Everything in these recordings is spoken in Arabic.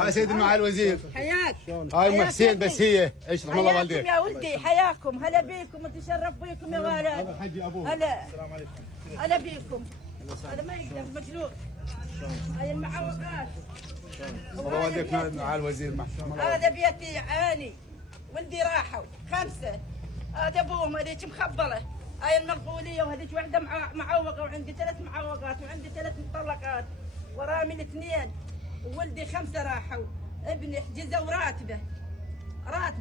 يا سيدي معالي الوزير حياك. هاي حسين بس هي ايش رحم الله والديك. يا ولدي حياكم، هلا بيكم وتشرف بيكم يا ولد. هذا حجي ابوه. هلا السلام عليكم. هلا بيكم. هذا ما يقدر مجنون. هاي المعوقات. الله والديك معالي الوزير. هذا بيتي عاني ولدي راحوا 5. هذا ابوهم هذيك مخبله. هاي المنقوليه وهذيك وحده معوقه وعندي 3 معوقات وعندي 3 مطلقات وراه من 2 وولدي 5 راحوا. ابني حجزوا راتبه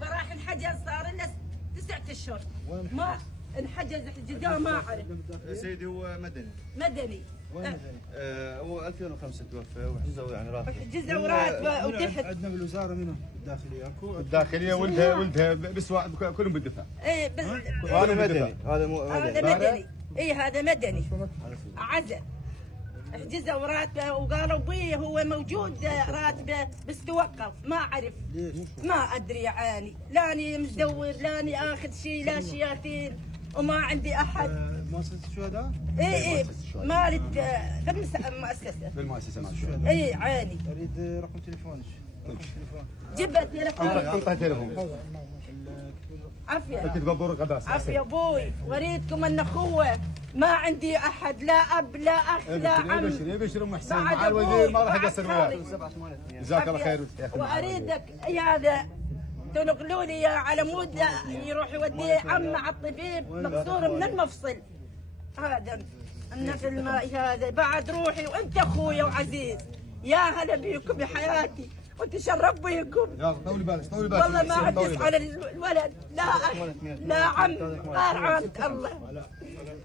راح انحجز صار لنا 9 اشهر ما انحجز حجزوه ما اعرف. يا سيدي هو مدني. وين مدني؟ هو 2005 توفى وحجزوا يعني راتبه. حجزوا راتبه وتحت. عندنا بالوزاره منهم الداخليه اكو الداخليه ولدها بس كلهم بالدفاع. ايه بس هذا مدني. هذا مدني. ايه هذا مدني عزل. حجزوا راتبه وقالوا بيه هو موجود راتبه بس توقف ما اعرف. ليش؟ ما ادري عاني لاني مزور لاني اخذ شيء لا شياطين وما عندي احد. مؤسسه الشهداء؟ ايه مالت في المؤسسه. في المؤسسه مال الشهداء. ايه عاني. اريد رقم تليفونك. جبت تليفون. انطى تليفون. عافيه. تقبضوا رقباس. عافيه ابوي واريدكم ان اخوه ما عندي احد لا اب لا اخ لا عم. يبشر ام حسين بعد مع الوزير ما راح أبوي يقصر بعد وياك. خالي. جزاك الله خير يا اخي. واريدك هذا تنقلوا لي على مود يروح يوديه عم على الطبيب مكسور من المفصل. هذا النفس الماء هذا بعد روحي وانت اخويا وعزيز. يا هلا بيكم يا حياتي وتشرف بيكم. يلا طولي بالك طولي بالك. والله ما عدت على الولد لا اخ لا عم غير عامة الله.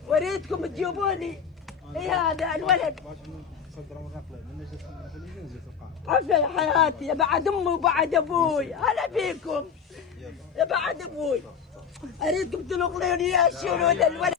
واريدكم تجيبوا لي هذا الولد. عافية يا حياتي يا بعد امي وبعد ابوي. هلا بيكم يا بعد ابوي. اريدكم تنقلوا لي شيلوا الولد.